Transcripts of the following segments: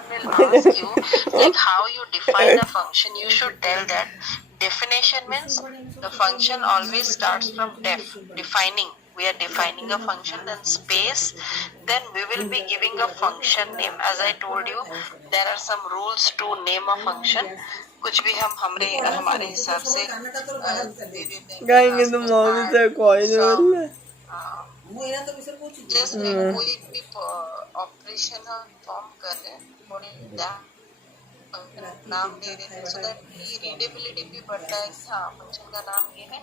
someone will ask you like how you define a function, you should tell that definition means the function always starts from defining. We are defining a function, then space, then we will be giving a function name. As I told you, there are some rules to name a function. कुछ भी हम हमारे हिसाब से दे देते हैं। गाएंगे तो मम्मी से कोई नहीं बोल जस्ट लाइक कोई भी ऑपरेशन हम फॉर्म कर रहे हैं, नाम दे देते हैं, सो दैट की रीडेबिलिटी भी बढ़ता है कि हाँ फंक्शन का नाम ये है,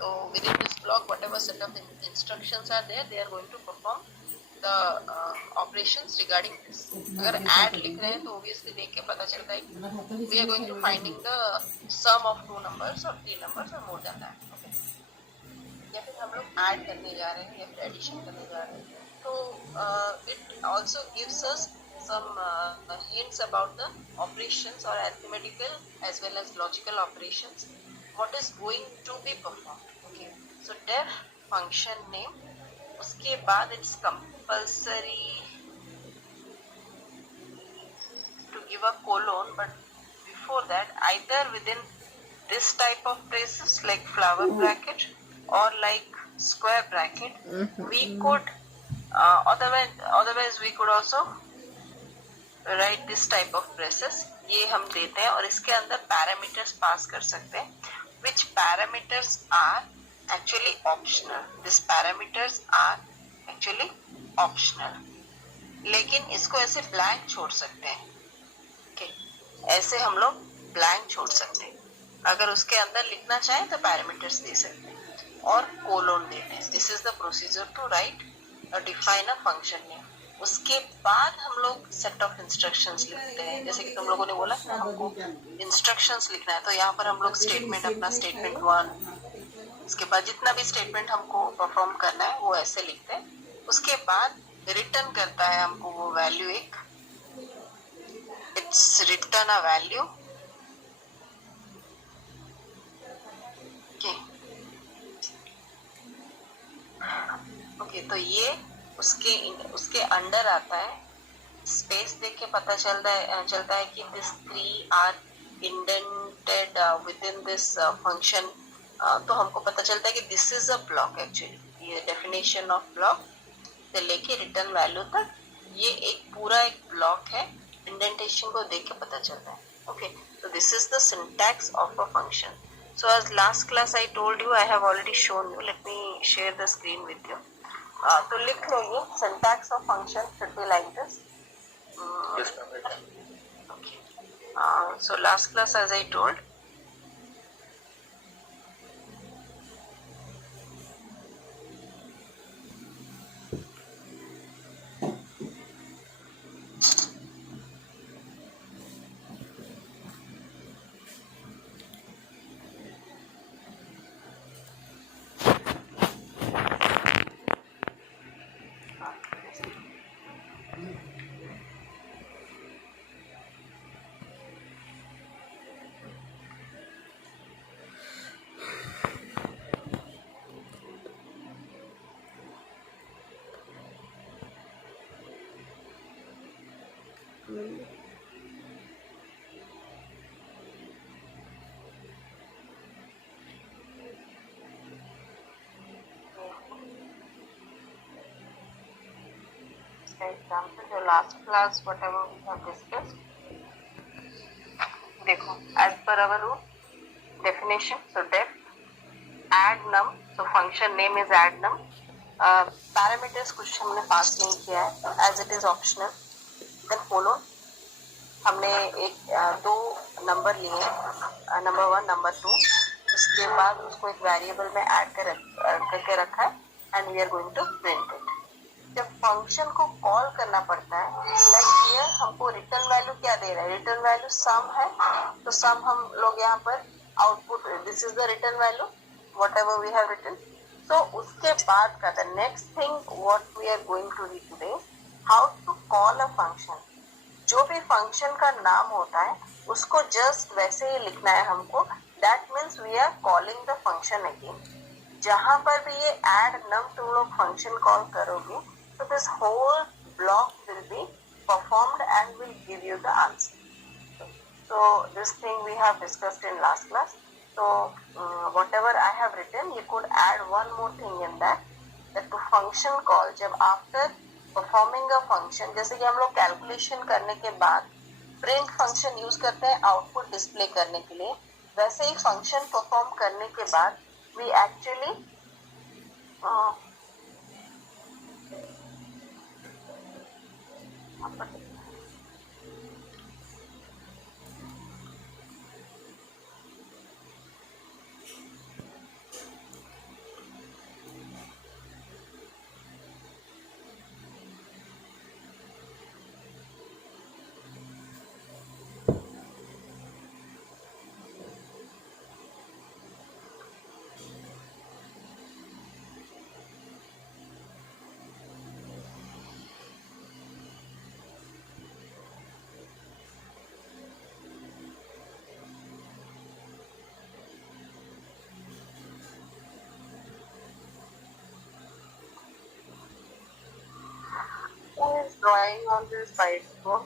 तो within this block whatever set of instructions are there, they are going to perform the operations regarding this. अगर ऐड लिख रहे हैं तो ऑब्वियसली देख के पता चलता है कि we are going to finding the sum of 2 numbers और 3 नंबर्स और मोर देन दैट। ओके, या फिर हम लोग ऐड करने जा रहे हैं या फिर एडिशन करने जा रहे हैं, तो it also gives us some hints about the operations or arithmetical as well as logical operations, what is going to be performed. Okay, so def function name, उसके बाद it's compulsory to give a colon, but before that either within this type of braces like flower bracket or like square bracket, we could otherwise we could also right this type of braces, ये हम देते हैं और इसके अंदर parameters pass कर सकते हैं, which parameters are actually optional. This parameters are actually optional, लेकिन इसको ऐसे ब्लैंक छोड़ सकते हैं। ओके, ऐसे हम लोग ब्लैंक छोड़ सकते हैं, अगर उसके अंदर लिखना चाहें तो पैरामीटर्स दे सकते हैं और कोलोन देते हैं। This is the procedure to write define a function name. उसके बाद हम लोग सेट ऑफ इंस्ट्रक्शंस लिखते हैं, जैसे कि तुम लोगों ने बोला हमको इंस्ट्रक्शंस लिखना है, तो यहाँ पर हम लोग स्टेटमेंट अपना स्टेटमेंट 1, उसके बाद जितना भी स्टेटमेंट हमको परफॉर्म करना है वो ऐसे लिखते हैं। उसके बाद रिटर्न करता है हमको वो वैल्यू एक, it's return a value. Okay, तो ये उसके अंडर आता है। स्पेस देख के पता चलता है कि this 3 are indented within this function, तो हमको पता चलता है कि this is a block. Actually ये डेफिनेशन ऑफ ब्लॉक से लेके रिटर्न वैल्यू तक ये एक पूरा एक ब्लॉक है, इंडेंटेशन को देख के पता चलता है। Okay, so this is the syntax of a function. So as last class I told you, I have already shown you. Let me share the screen with you. तो लिख लो, ये syntax of function should be like this. Yes, ma'am. Okay. So last class as I told, example जो last class whatever we have discussed, देखो as per our rule definition, so def add num, so function name is add num, parameters कुछ हमने पास नहीं किया है as it is optional, then colon हमने दो number लिए, नंबर 1 नंबर 2, उसके बाद उसको एक वेरिएबल में ऐड करके रखा है and we are going to print it. जब फंक्शन को कॉल करना पड़ता है, लाइक हियर हमको रिटर्न वैल्यू क्या दे रहा है, रिटर्न वैल्यू सम है, तो सम हम लोग यहाँ पर output, this is the return value whatever we have written. तो उसके बाद का the next thing what we are going to read today, how to call a function. जो भी फंक्शन का नाम होता है उसको जस्ट वैसे ही लिखना है हमको, that means we are calling the function again. जहां पर भी ये ऐड नम तुम लोग फंक्शन कॉल करोगे, तो this whole block will be performed and will give you the answer. So this thing we have discussed in last class. So whatever I have written, you could add one more thing in that to function call. जब after performing a function, जैसे कि हम लोग calculation करने के बाद print function use करते हैं output display करने के लिए, वैसे ही function perform करने के बाद we actually who is drawing on this whiteboard?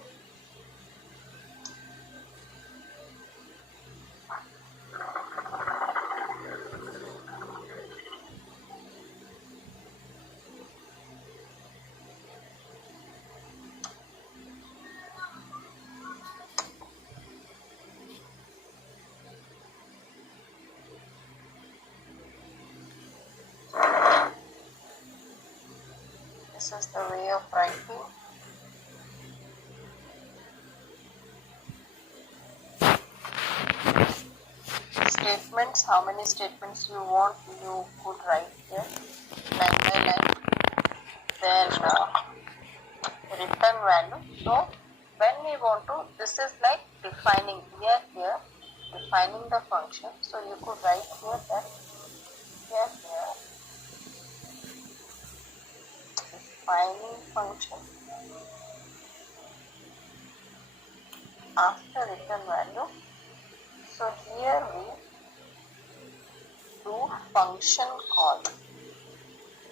This is the way of writing. Statements, how many statements you want, you could write here, line by line. Then return value. So when we want to, this is like defining, we are here defining the function. So you could write here that here defining function after return value. So here we do function call.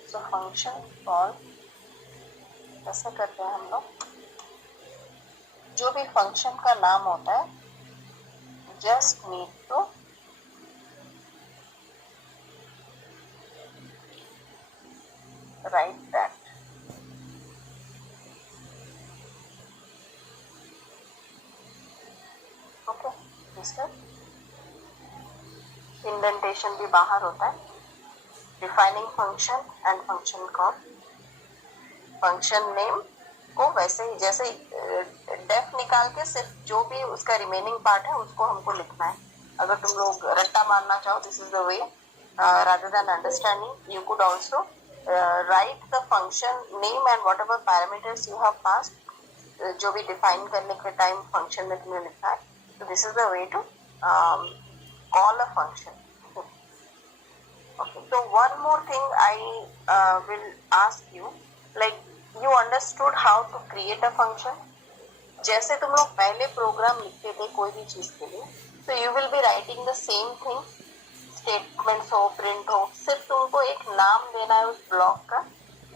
So function call कैसे करते हैं हम लोग, जो भी function का नाम होता है just need to write that. Okay, this is indentation भी बाहर होता है. Defining function and function call. Function name को वैसे ही जैसे डेफ निकाल के सिर्फ जो भी उसका रिमेनिंग पार्ट है उसको हमको लिखना है. अगर तुम लोग रट्टा मारना चाहो, this is the way. Rather than understanding, you could also right the function name and what ever parameters you have passed, जो भी डिफाइन करने के टाइम फंक्शन में तुमने लिखा है. तो this is the way to call a function. Okay, so one more thing I will ask you, like you understood how to create a function. जैसे तुम लोग पहले प्रोग्राम लिखते थे कोई भी चीज के लिए, तो you will be writing the same thing, statements हो, print हो, सिर्फ तुमको एक नाम देना है उस ब्लॉक का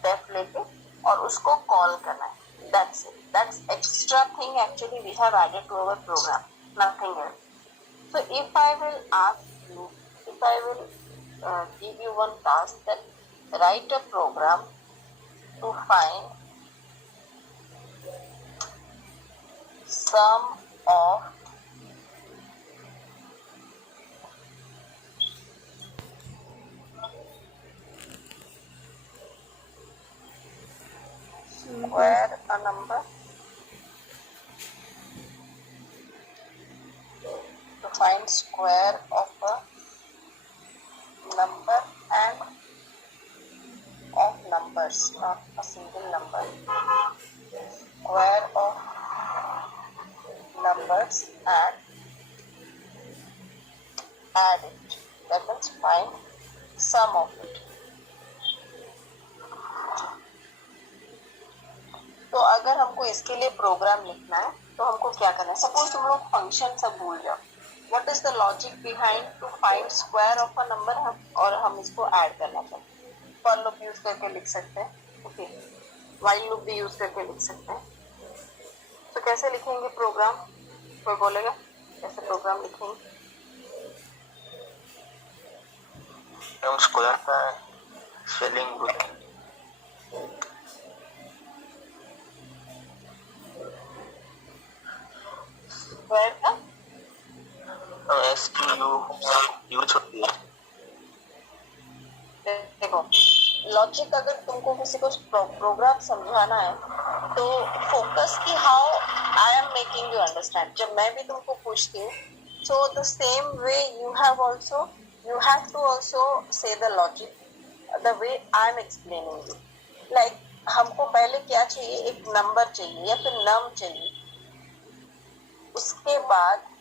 def लेके और उसको कॉल करना है. That's it. That's extra thing actually we have added to our program. Nothing else. So if I will ask you, if I will give you one task that write a program to find sum of square a number, find square of a number and of numbers, not a single number. Square of numbers and add it. That means find sum of it. तो अगर हमको इसके लिए programme लिखना है तो हमको क्या करना है. सपोज तुम लोग फंक्शन सब भूल जाओ. What is the logic behind to find square of a number? और हम इसको ऐड करना चाहते हैं. for loop यूज करके लिख सकते हैं. ओके, while loop भी यूज करके लिख सकते हैं. तो कैसे लिखेंगे प्रोग्राम? कोई बोलेगा कैसे प्रोग्राम लिखेंगे? हम स्क्वायर का स्पेलिंग स्क्वायर का SQU यूज होती है। देखो लॉजिक अगर तुमको किसी को प्रोग्राम समझाना है तो फोकस की how I am making you understand. जब मैं भी तुमको पूछती हूँ so the same way you have to also say the logic the way I am explaining you. Like हमको पहले क्या चाहिए, एक नंबर चाहिए या फिर नम चाहिए, उसके बाद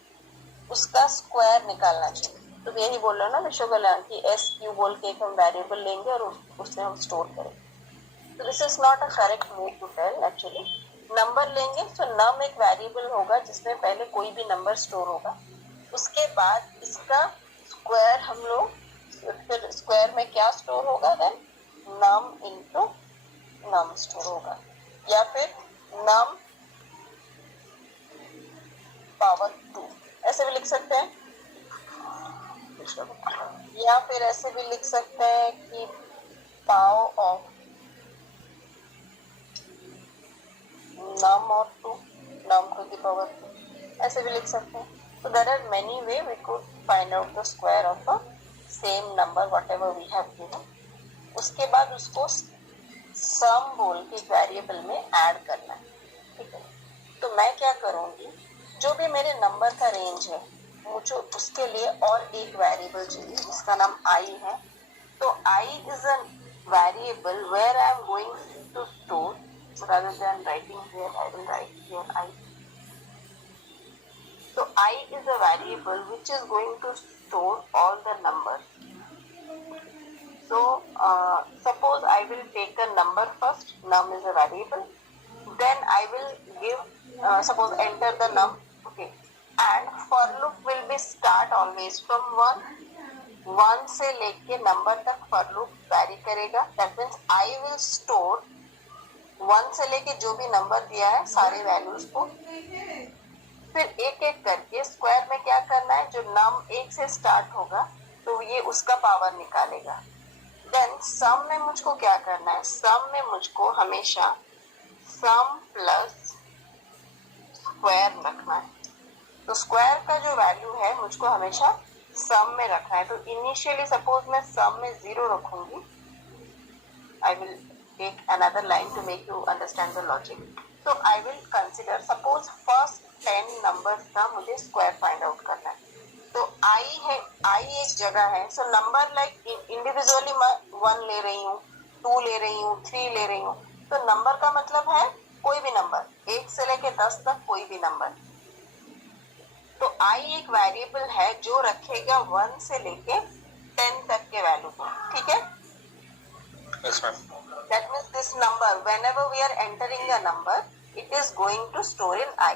उसका स्क्वायर निकालना चाहिए। तो यही बोल रहे हो ना विश्वकल्याण की SQ बोल के एक हम वेरिएबल लेंगे और उसमें हम स्टोर करेंगे। तो this is not a correct way to tell actually. Number लेंगे तो नम एक वेरिएबल होगा जिसमें पहले कोई भी नंबर स्टोर होगा, उसके बाद इसका स्क्वायर हम लोग, फिर स्क्वायर में क्या स्टोर होगा, देन नम इनटू नम स्टोर होगा, या फिर नम पावर 2 ऐसे भी लिख सकते हैं, या फिर ऐसे भी लिख सकते हैं कि पावर ऑफ नम और 2 नम टू द पावर 2 ऐसे भी लिख सकते हैं। तो there are many way we could find out the square of a same number whatever we have given. उसके बाद उसको सम बोल के वेरिएबल में ऐड करना है, ठीक है। तो मैं क्या करूंगी, जो भी मेरे नंबर का रेंज है मुझे उसके लिए और एक वेरिएबल चाहिए जिसका नाम I है। तो I is a variable where I am going to store, so rather than writing here I will write here I. So I is a variable which is going to store all the numbers. So suppose I will take a number first, num is a variable, then I will give suppose enter the num, okay, and for loop will be start always from 1 से लेके number तक for loop vary करेगा। that means I will store 1 से लेके जो भी number दिया है सारे वैल्यूज को, फिर एक एक करके स्क्वायर में क्या करना है, जो नम 1 से स्टार्ट होगा तो ये उसका पावर निकालेगा। देन सम में मुझको क्या करना है, सम में मुझको हमेशा सम प्लस स्क्वायर रखना है। तो स्क्वायर का जो वैल्यू है मुझको हमेशा सम में रखना है। तो इनिशियली सपोज मैं सम में 0 रखूंगी, I will take another line to make you understand the logic. तो I will consider suppose first 10 numbers का मुझे स्क्वायर फाइंड आउट करना है। तो आई है, आई एक जगह है, सो नंबर लाइक इंडिविजुअली मैं 1 ले रही हूँ, 2 ले रही हूँ, 3 ले रही हूँ। तो नंबर का मतलब है कोई भी नंबर, 1 से लेके 10 तक कोई भी नंबर। तो I एक वेरिएबल है जो रखेगा 1 से लेके 10 तक के वैल्यू को, ठीक है। Yes, ma'am. That means this number, whenever we are entering a number, it is going to store in I.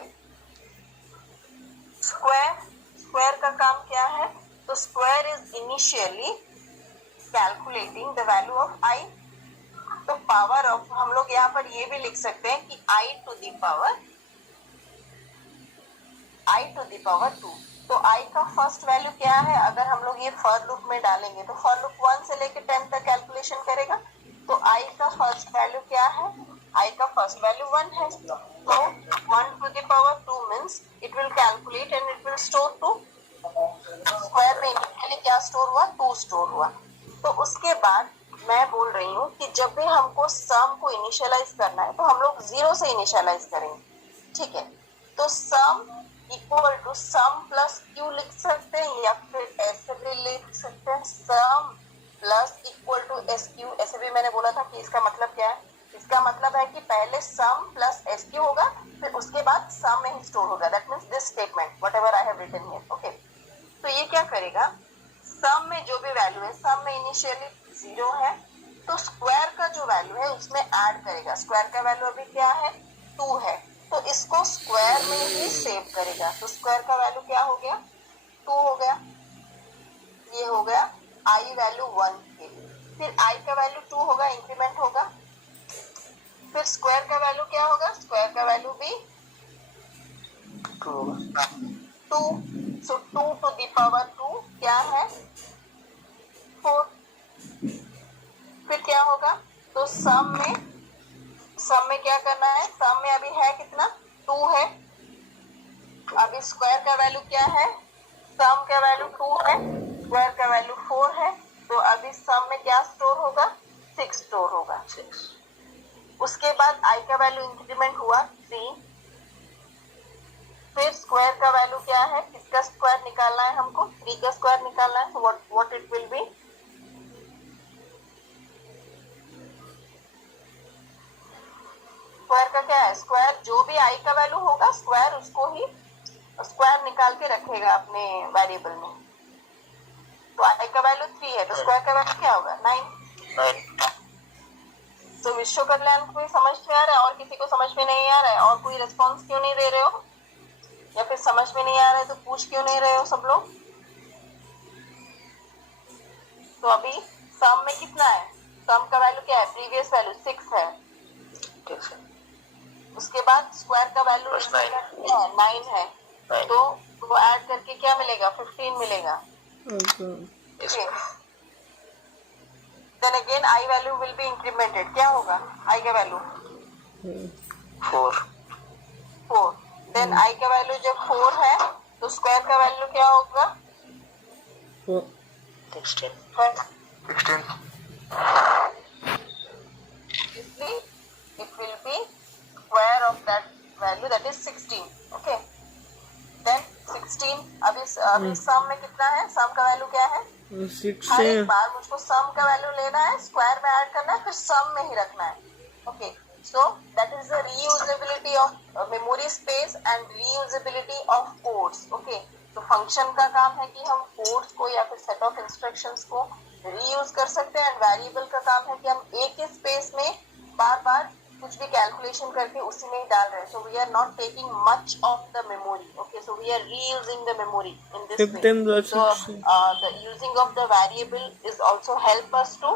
Square का काम क्या है, तो square is initially calculating the value of I. तो पावर ऑफ हम लोग यहाँ पर ये भी लिख सकते हैं कि I to the power 2। तो I का फर्स्ट वैल्यू क्या है, अगर हम लोग ये फॉर लूप में डालेंगे तो फॉर लूप 1 से लेके 10 तक कैलकुलेशन करेगा। तो I का फर्स्ट वैल्यू क्या है, I का फर्स्ट वैल्यू 1 है। तो 1 to the power 2 means it will calculate and it will store 2। Square में इनिशियली क्या स्टोर हुआ, 2 स्टोर हुआ। तो उसके बाद मैं बोल रही हूँ कि जब भी हमको सम को इनिशियलाइज करना है तो हम लोग 0 से इनिशियलाइज करेंगे, ठीक है। तो sum equal to sum plus q लिख सकते हैं, या फिर ऐसे भी लिख सकते हैं sum plus equal to S Q. ऐसे भी मैंने बोला था कि इसका मतलब क्या है, इसका मतलब है कि पहले सम प्लस एस क्यू होगा, फिर उसके बाद सम में ही स्टोर होगा। That means this statement whatever I have written here, okay. तो ये क्या करेगा, सम में जो भी वैल्यू है, सम में इनिशियली 0 है, तो स्क्वायर का जो वैल्यू है उसमें ऐड करेगा। स्क्वायर का वैल्यू अभी क्या है, 2 है, तो इसको स्क्वायर में ही सेव करेगा। तो स्क्वायर का वैल्यू क्या हो गया, 2 हो गया। ये हो गया आई वैल्यू 1 के लिए, फिर आई का वैल्यू 2 होगा, इंक्रीमेंट होगा। फिर स्क्वायर का वैल्यू क्या होगा, स्क्वायर का वैल्यू भी 2 होगा 2, so 2 to the power 2 क्या है 4। फिर क्या होगा, तो सम में क्या करना है, सम में अभी है कितना 2 है, अभी स्क्वायर का वैल्यू क्या है, सम का वैल्यू 2 है, स्क्वायर का वैल्यू 4 है, तो अभी सम में क्या स्टोर होगा 6 स्टोर होगा। 6 उसके बाद आई का वैल्यू इंक्रीमेंट हुआ 3, फिर स्क्वायर का वैल्यू क्या है, किसका स्क्वायर निकालना है हमको, 3 का स्क्वायर निकालना है, तो what it will be, square का क्या है, स्क्वायर जो भी आई का वैल्यू होगा स्क्वायर उसको ही स्क्वायर निकाल के रखेगा अपने वेरिएबल में। तो आई का वैल्यू 3 है तो स्क्वायर का वैल्यू क्या होगा 9। तो विश्व कल्याण कोई समझ में आ रहा है, और किसी को समझ में नहीं आ रहा है, और कोई रिस्पॉन्स क्यों नहीं दे रहे हो, या फिर समझ में नहीं आ रहा है तो पूछ क्यों नहीं रहे हो सब लोग। तो अभी सम में कितना है, सम का वैल्यू क्या है, प्रीवियस वैल्यू 6 है, उसके बाद स्क्वायर का वैल्यू 9 है, तो ऐड करके क्या मिलेगा 15 मिलेगा। Then again i value will be incremented, क्या होगा आई का वैल्यू 4, देन आई का वैल्यू जब 4 है तो स्क्वायर का वैल्यू क्या होगा 16 इसलिए it will be square of that value, that is 16, okay, then 16 अभी सम में कितना है, सम का वैल्यू क्या है 6 हर है। एक बार मुझको सम का वैल्यू लेना है, स्क्वायर में ऐड करना है, फिर सम में ही रखना है, okay, so that is the reusability of memory space and reusability of codes, okay. तो फंक्शन का काम है कि हम कोड्स को या फिर सेट ऑफ इंस्ट्रक्शंस को रीयूज कर सकते हैं, एंड वेरिएबल का काम है कि हम एक ही स्पेस में बार बार कुछ भी कैलकुलेशन करके उसी में ही डाल रहे हैं, so we are not taking much of the memory, okay, so we are reusing the memory in this way. So the using of the variable is also help us to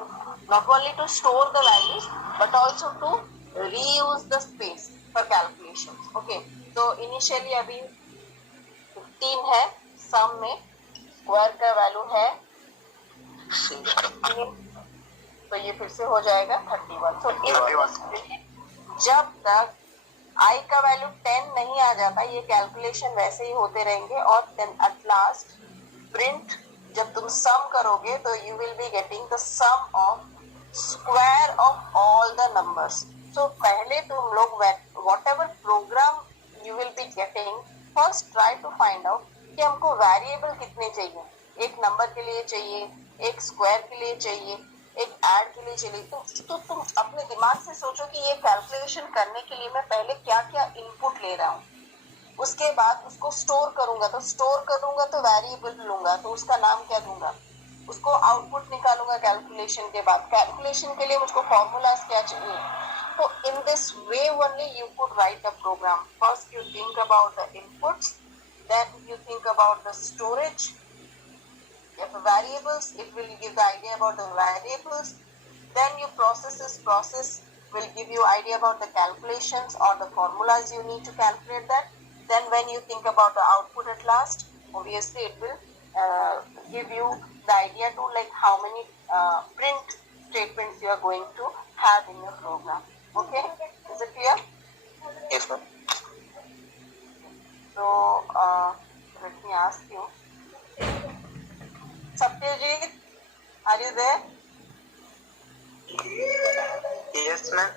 not only to store the values but also to reuse the space for calculations, okay। तो initially अभी 15 है सम में, square का value है 16, तो ये फिर से हो जाएगा 31। तो जब तक आई का वैल्यू 10 नहीं आ जाता ये कैलकुलेशन वैसे ही होते रहेंगे, और देन एट लास्ट प्रिंट जब तुम सम करोगे तो you will be getting the sum of square of all the numbers. So पहले तुम लोग whatever program you will be getting, first try to find out कि हमको वेरिएबल कितने चाहिए, एक नंबर के लिए चाहिए, एक स्क्वायर के लिए चाहिए, एक ऐड के लिए चाहिए। तो तुम अपने दिमाग से सोचो कि ये कैलकुलेशन करने के लिए मैं पहले क्या क्या इनपुट ले रहा हूँ, उसके बाद उसको स्टोर करूंगा, तो स्टोर करूंगा तो वेरिएबल लूंगा, तो उसका नाम क्या दूंगा, उसको आउटपुट निकालूंगा कैलकुलेशन के बाद, कैलकुलेशन के लिए मुझको फॉर्मूलाज क्या चाहिए। तो in this way only you could write a program. First you think about the inputs, then you think about the storage. If variables, it will give the idea about the variables. Then you process will give you idea about the calculations or the formulas you need to calculate that. Then when you think about the output at last, obviously it will give you the idea to like how many print statements you are going to have in your program. Okay, is it clear? Yes, ma'am. So let me ask you, Satyajit, are you there? Yes, ma'am.